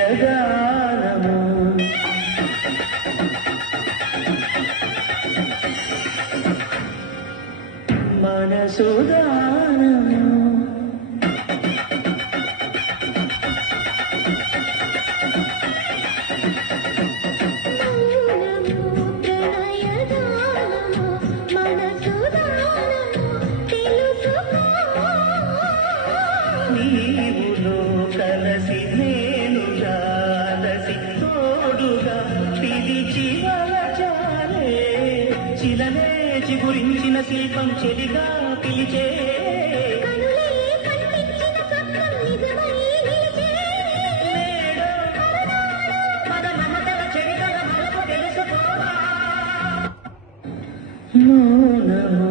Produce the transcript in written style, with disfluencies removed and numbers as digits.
ప్రణయగానము మనసుదానము నీవులో కలసి నేను జాలసి తోడుగా పిలిచి వలచాలే చిలనే చిగురించిన శిల్పం చెలిగా పిలిచే మౌనము